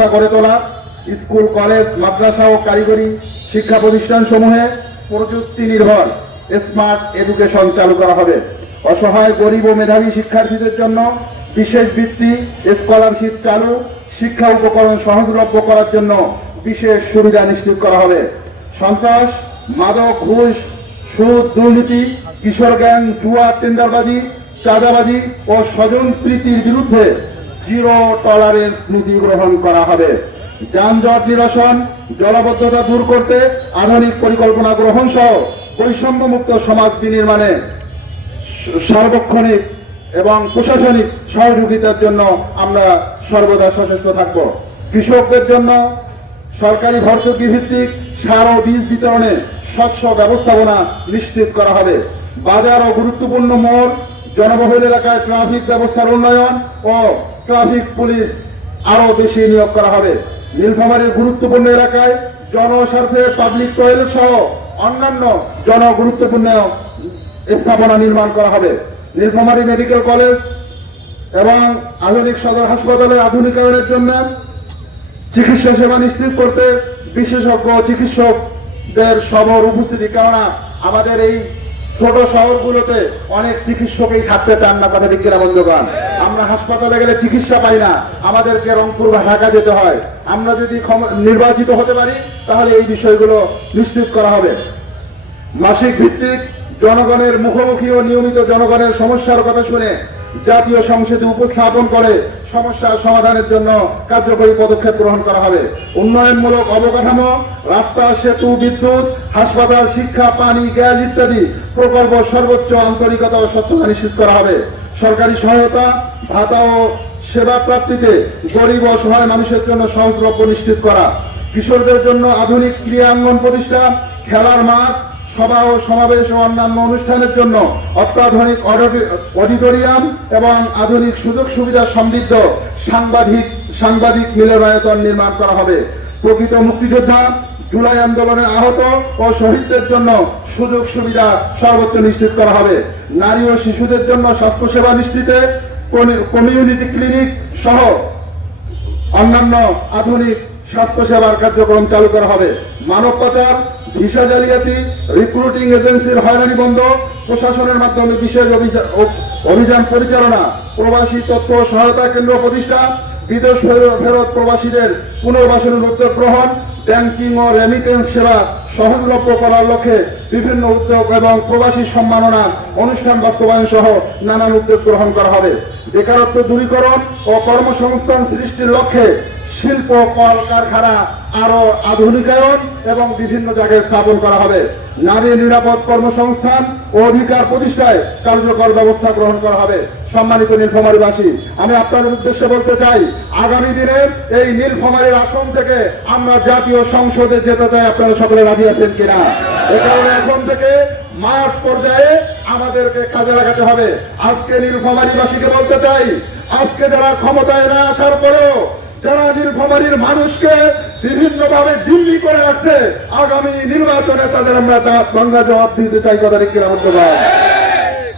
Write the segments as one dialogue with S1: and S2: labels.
S1: ব্যবস্থা গড়ে তোলা, স্কুল, কলেজ, মাদ্রাসা ও কারিগরি শিক্ষা প্রতিষ্ঠান সমূহে প্রযুক্তি নির্ভর স্মার্ট এডুকেশন চালু করা হবে। অসহায়, গরিব ও মেধাবী শিক্ষার্থীদের জন্য বিশেষ বৃত্তি স্কলারশিপ চালু, শিক্ষা উপকরণ সহজলভ্য করার জন্য বিশেষ সুবিধা নিশ্চিত করা হবে। সন্ত্রাস, মাদক, ঘুষ, সুদ, দুর্নীতি, কিশোর গ্যাং, জুয়া, টেন্ডারবাজি, চাঁদাবাজি ও স্বজন প্রীতির বিরুদ্ধে জিরো টলারেন্স নীতি গ্রহণ করা হবে। যানজট নিরসন, জলাবদ্ধতা দূর করতে আধুনিক পরিকল্পনা গ্রহণ সহ বৈষম্যমুক্ত সমাজ বিনির্মাণে সার্বক্ষণিক এবং প্রশাসনিক সহযোগিতার জন্য আমরা সর্বদা সচেষ্ট থাকব। কৃষকদের জন্য সরকারি ভর্তুকি ভিত্তিক সার ও বীজ বিতরণে স্বচ্ছ ব্যবস্থাপনা নিশ্চিত করা হবে। বাজার ও গুরুত্বপূর্ণ মোড় জনবহুল এলাকায় ট্রাফিক ব্যবস্থার উন্নয়ন ও ট্রাফিক পুলিশ আরও বেশি নিয়োগ করা হবে। নীলফামারীর গুরুত্বপূর্ণ এলাকায় জনস্বার্থে পাবলিক টয়লেট সহ অন্যান্য জন গুরুত্বপূর্ণ স্থাপনা নির্মাণ করা হবে। নীলফামারী মেডিকেল কলেজ এবং আধুনিক সদর হাসপাতালের আধুনিকায়নের জন্য চিকিৎসা সেবা নিশ্চিত করতে বিশেষজ্ঞ চিকিৎসকদের সবর উপস্থিতি। কেননা আমাদের এই ছোট শহরগুলোতে অনেক চিকিৎসকই থাকতে চান না কথা বন্ধ বন্ধুগণ। আমরা হাসপাতালে গেলে চিকিৎসা পাই না, আমাদেরকে রংপুর বা ঢাকা যেতে হয়। আমরা যদি নির্বাচিত হতে পারি, তাহলে এই বিষয়গুলো নিশ্চিত করা হবে। মাসিক ভিত্তিক জনগণের মুখোমুখি ও নিয়মিত জনগণের সমস্যার কথা শুনে জাতীয় সংসদে উপস্থাপন করে সমস্যা সমাধানের জন্য কার্যকরী পদক্ষেপ গ্রহণ করা হবে। উন্নয়নমূলক অবকাঠামো, রাস্তা, সেতু, বিদ্যুৎ, হাসপাতাল, শিক্ষা, পানি, গ্যাস ইত্যাদি প্রকল্প সর্বোচ্চ আন্তরিকতা ও স্বচ্ছতা নিশ্চিত করা হবে। সরকারি সহায়তা, ভাতা ও সেবা প্রাপ্তিতে গরিব অসহায় মানুষের জন্য সহজলভ্য নিশ্চিত করা। কিশোরদের জন্য আধুনিক ক্রীড়াঙ্গন প্রতিষ্ঠা খেলার মাঠ সভা ও সমাবেশ ও অন্যান্য অনুষ্ঠানের জন্য অত্যাধুনিক অডি- অডিটোরিয়াম এবং আধুনিক সুযোগ সুবিধা সমৃদ্ধ সাংবাদিক সাংবাদিক মিলনায়তন নির্মাণ করা হবে। প্রকৃত মুক্তিযোদ্ধা, জুলাই আন্দোলনে আহত ও শহীদদের জন্য সুযোগ সুবিধা সর্বোচ্চ নিশ্চিত করা হবে। নারী ও শিশুদের জন্য স্বাস্থ্যসেবা নিশ্চিতে কমি- কমিউনিটি ক্লিনিক সহ অন্যান্য আধুনিক স্বাস্থ্য সেবার কার্যক্রম চালু করা হবে। মানব পাচার, ভিসা জালিয়াতি রিক্রুটিং এজেন্সির হয়রানি বন্ধ, প্রশাসনের মাধ্যমে বিশেষ অভিযা- অভিযান পরিচালনা, প্রবাসী তথ্য সহায়তা কেন্দ্র প্রতিষ্ঠা, বিদেশ ফেরত প্রবাসীদের পুনর্বাসনের উদ্যোগ গ্রহণ ব্যাংকিং ও রেমিটেন্স সেবা সহজলভ্য করার লক্ষ্যে বিভিন্ন উদ্যোগ এবং প্রবাসী সম্মাননা অনুষ্ঠান বাস্তবায়ন সহ নানান উদ্যোগ গ্রহণ করা হবে। বেকারত্ব দূরীকরণ ও কর্মসংস্থান সৃষ্টির লক্ষ্যে শিল্প কল কারখানা আরও আধুনিকায়ন এবং বিভিন্ন জায়গায় স্থাপন করা হবে। নারী নিরাপদ কর্মসংস্থান ও অধিকার প্রতিষ্ঠায় কার্যকর ব্যবস্থা গ্রহণ করা হবে। সম্মানিত নীলফামারীবাসী, আমি আপনাদের উদ্দেশ্যে বলতে চাই, আগামী দিনে এই নীলফামারীর আসন থেকে আমরা জাতীয় সংসদে যেতে চাই। আপনারা সকলে রাজি আছেন কিনা? এ কারণে এখন থেকে মাঠ পর্যায়ে আমাদেরকে কাজে লাগাতে হবে। আজকে নীলফামারীবাসীকে বলতে চাই, আজকে যারা ক্ষমতায় না আসার পরেও যারা নীলফামারীর মানুষকে বিভিন্ন ভাবে জিম্মি করে রাখছে আগামী নির্বাচনে তাদের আমরা দাঁত ভাঙ্গা জবাব দিতে চাই, কথা রেখে বন্ধুবান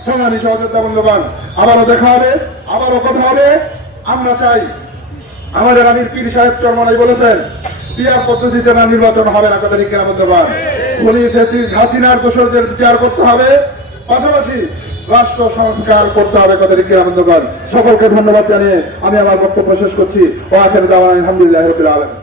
S1: সংগ্রামী সহযোগিতা বন্ধুবান আবারও দেখা হবে, আবারও কথা হবে। আমরা চাই, আমাদের আমির পীর সাহেব চরমনাই বলেছেন বিয়ার পদ্ধতিতে না নির্বাচন হবে না, কথা রেখে বন্ধুবান ফেসিস হাসিনার দোষরদের বিচার করতে হবে, পাশাপাশি রাষ্ট্র সংস্কার করতে হবে কথা রেখে সকলকে ধন্যবাদ জানিয়ে আমি আমার বক্তব্য শেষ করছি। ও আখের দাওয়ান আলহামদুলিল্লাহ রবিল আলম